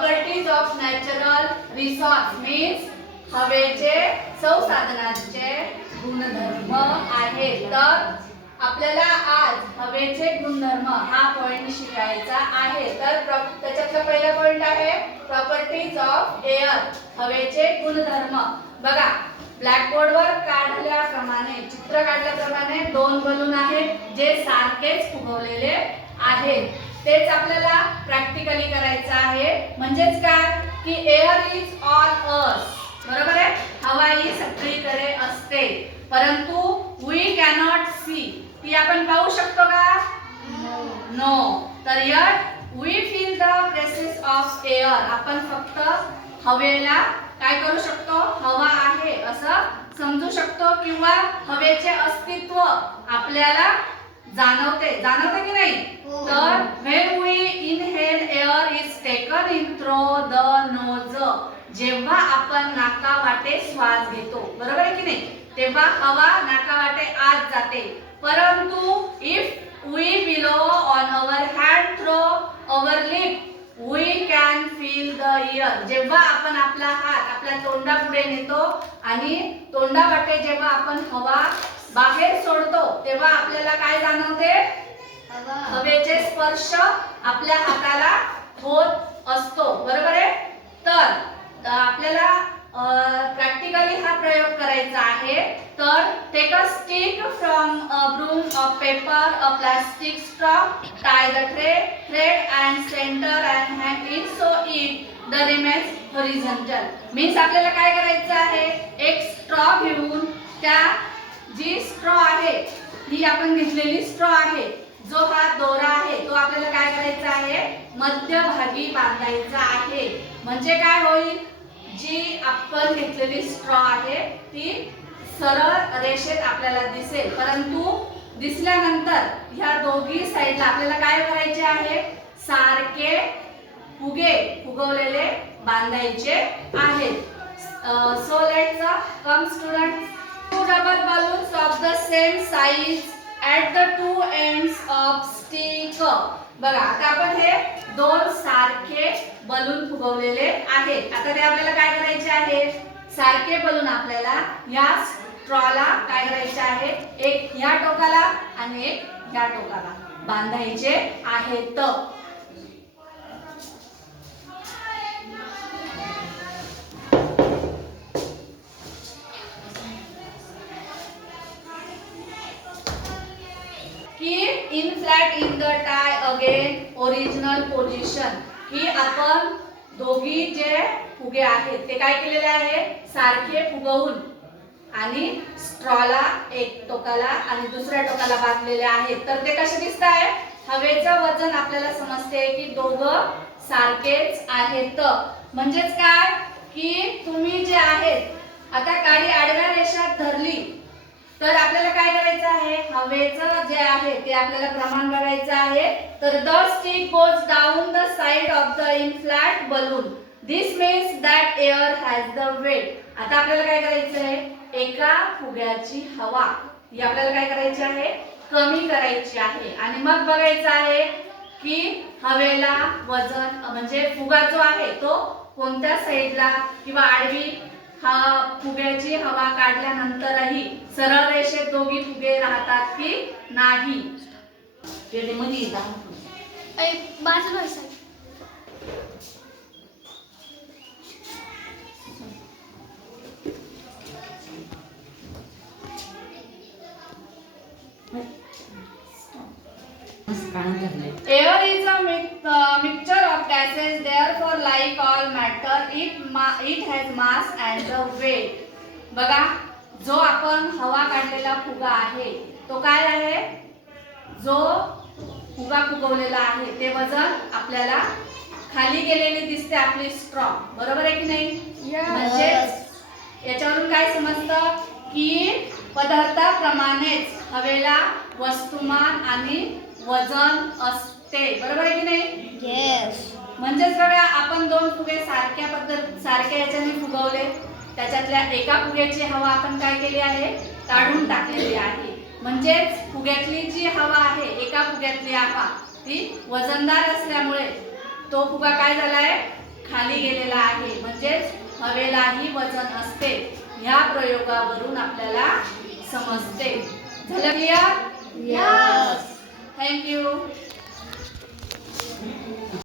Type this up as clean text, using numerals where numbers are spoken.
Properties of natural resource means हवेचे संसाधनांचे गुणधर्म आहेत. तर आपल्याला आज हवेचे गुणधर्म हा पॉइंट शिकायचा आहे. तर त्याच्यातला पहिला पॉइंट आहे प्रॉपर्टीज ऑफ एअर, हवेचे गुणधर्म. बघा ब्लॅक बोर्ड वर काढल्याप्रमाणे, चित्र काढल्याप्रमाणे दोन बलून आहेत जे सारखेच फुगवलेले आहेत. तेच आपल्याला प्रॅक्टिकली करायचं आहे. म्हणजेच काय की एअर इज ऑल अर्थ, बरोबर आहे. हवा ही सगळीकडे असते, परंतु वी कॅनॉट सी, ती आपण पाहू शकतो का? नो. तर yet we feel the presence of air, आपण फक्त हवेला काय करू शकतो? हवा आहे असं समजू शकतो किंवा हवेचे अस्तित्व आपल्याला जाणवते की नाही? तर when we inhale air is taken in through the nose, जेव्हा आपण नाकावाटे श्वास घेतो, बरोबर आहे की नाही, तेव्हा हवा नाकावाटे आत जाते. परंतु if we blow on our hand through our lip we can feel the air, जेव्हा आपण आपला हात आपल्या तोंडापुढे नेतो आणि तोंडावाटे जेव्हा आपण हवा बाहेर सोडतो तेव्हा आपल्याला काय जाणवते? हवेचे स्पर्श आपल्या हाताला होत असतो, बरोबर आहे. तर आपल्याला प्रॅक्टिकली हा प्रयोग करायचा आहे. तर take a stick from a broom of paper, a plastic straw, tie the thread and centre and hang it so it the remains horizontal. Means आपल्याला काय करायचं आहे? एक स्ट्रॉ घेऊन, त्या जी स्ट्रॉ आहे ही आपण घेतलेली स्ट्रॉ आहे, जो हा दोरा आहे तो आपल्याला काय करायचा आहे? मध्यभागी बांधायचा आहे. म्हणजे काय होईल? जी आपण घेतलेली स्ट्रॉ आहे ती सरळ रेषेत आपल्याला दिसेल, परंतु दिसल्यानंतर ह्या दोघी साइडला आपल्याला काय करायचे आहे? सारखे फुगे फुगवलेले बांधायचे आहेत. So let's come students. Two rubber balloons of the same size at the two ends of stick. बघा आता आपण हे दोन सारखे बलून फुगवलेले आहेत. आता ते आपल्याला काय करायचे आहे? सारखे बलून आपल्याला या स्ट्रॉला काय करायचे आहे? एक ह्या टोकाला आणि एक ह्या टोकाला बांधायचे आहेत. Keep in flat in the tie again original position. ही आपण दोघी जे फुगे आहेत ते काय केलेले आहे? सारखे फुगवून आणि स्ट्रॉला एक टोकाला आणि दुसऱ्या टोकाला बांधलेले आहेत. तर ते कसे दिसत आहे? हवेचं वजन आपल्याला समजते की दोघं सारखेच आहेत. म्हणजेच काय की तुम्ही जे आहेत आता गाडी आडव्या रेषेत धरली तर आपल्याला काय करायचं आहे? हवेचं जे आहे ते आपल्याला प्रमाण बघायचं आहे. तर the stick goes down the side of the inflate balloon, this means that air has the weight. आता आपल्याला काय करायचं आहे? एका फुग्याची हवा ही आपल्याला काय करायची आहे? कमी करायची आहे. आणि मग बघायचं आहे की हवेला वजन म्हणजे फुगा जो आहे तो कोणत्या साइडला किंवा आडवी हा फुग्याची हवा काढल्यानंतरही सरळ रेषेत दोघी फुगे राहतात की नाही? Air is a mixture of gases, therefore like all matter it has mass and the weight. बघा जो आपण हवा काढलेला फुगा आहे तो काय आहे? जो फुगा फुगवलेला आहे ते वजन आपल्याला खाली गेलेली दिसते आपली स्ट्रॉ, बरोबर आहे की नाही? म्हणजे याच्यावरून काय समजतं की पदार्थाप्रमाणेच हवेला वस्तुमान आणि वजन असते, बरोबर आहे की नाही? येस. म्हणजेच बघा आपण दोन फुगे सारख्या याच्याने फुगवले, त्याच्यातल्या एका फुग्याची हवा आपण काय केली आहे? काढून टाकलेली आहे. म्हणजेच फुग्यातली जी हवा आहे, एका फुग्यातली हवा ती वजनदार असल्यामुळे तो फुगा काय झालाय? खाली गेलेला आहे, म्हणजेच हवेलाही वजन असते. ह्या प्रयोगावरून आपल्याला समजते. झालं क्लिअर? Yes. थँक्यू.